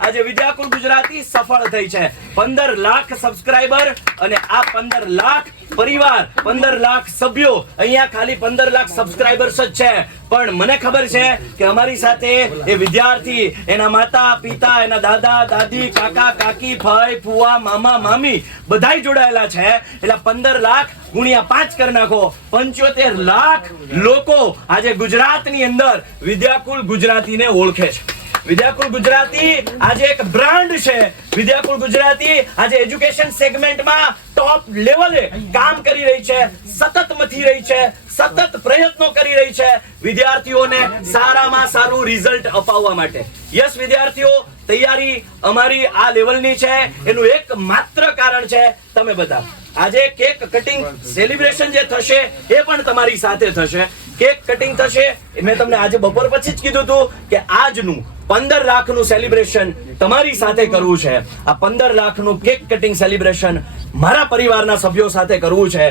આજે વિદ્યાકુલ ગુજરાતી સફળ થઈ છે. 15 લાખ સબસ્ક્રાઇબર અને આ 15 લાખ પરિવાર, 15 લાખ સભ્યો, અહીંયા ખાલી 15 લાખ સબસ્ક્રાઇબર્સ જ છે. પણ મને ખબર છે કે અમારી સાથે એ વિદ્યાર્થી, એના માતા પિતા, એના દાદા દાદી, કાકા કાકી, ભાઈ ફુવા, મામા મામી બધાય જોડાયેલા છે. એટલે 15 લાખ ગુણ્યા 5 કરી નાખો, 75 લાખ લોકો આજે ગુજરાતની અંદર વિદ્યાકુલ ગુજરાતીને ઓળખે છે. વિદ્યાકુલ ગુજરાતી આજે એક બ્રાન્ડ છે. વિદ્યાકુલ ગુજરાતી આજે એજ્યુકેશન સેગમેન્ટમાં ટોપ લેવલે કામ કરી રહી છે, સતત મથી રહી છે, સતત પ્રયત્નો કરી રહી છે વિદ્યાર્થીઓને સારામાં સારું રિઝલ્ટ અપાવવા માટે. યસ વિદ્યાર્થીઓ, તૈયારી અમારી આ લેવલની છે. એનું એક માત્ર કારણ છે તમે બધા. આજે કેક કટિંગ સેલિબ્રેશન જે થશે એ પણ તમારી સાથે થશે. કેક કટિંગ થશે. મેં તમને આજે બપોર પછી જ કીધું હતું કે આજનું 15 લાખનું સેલિબ્રેશન તમારી સાથે કરવું છે. આ 15 લાખનું કેક કટિંગ સેલિબ્રેશન મારા પરિવારના સભ્યો સાથે કરવું છે.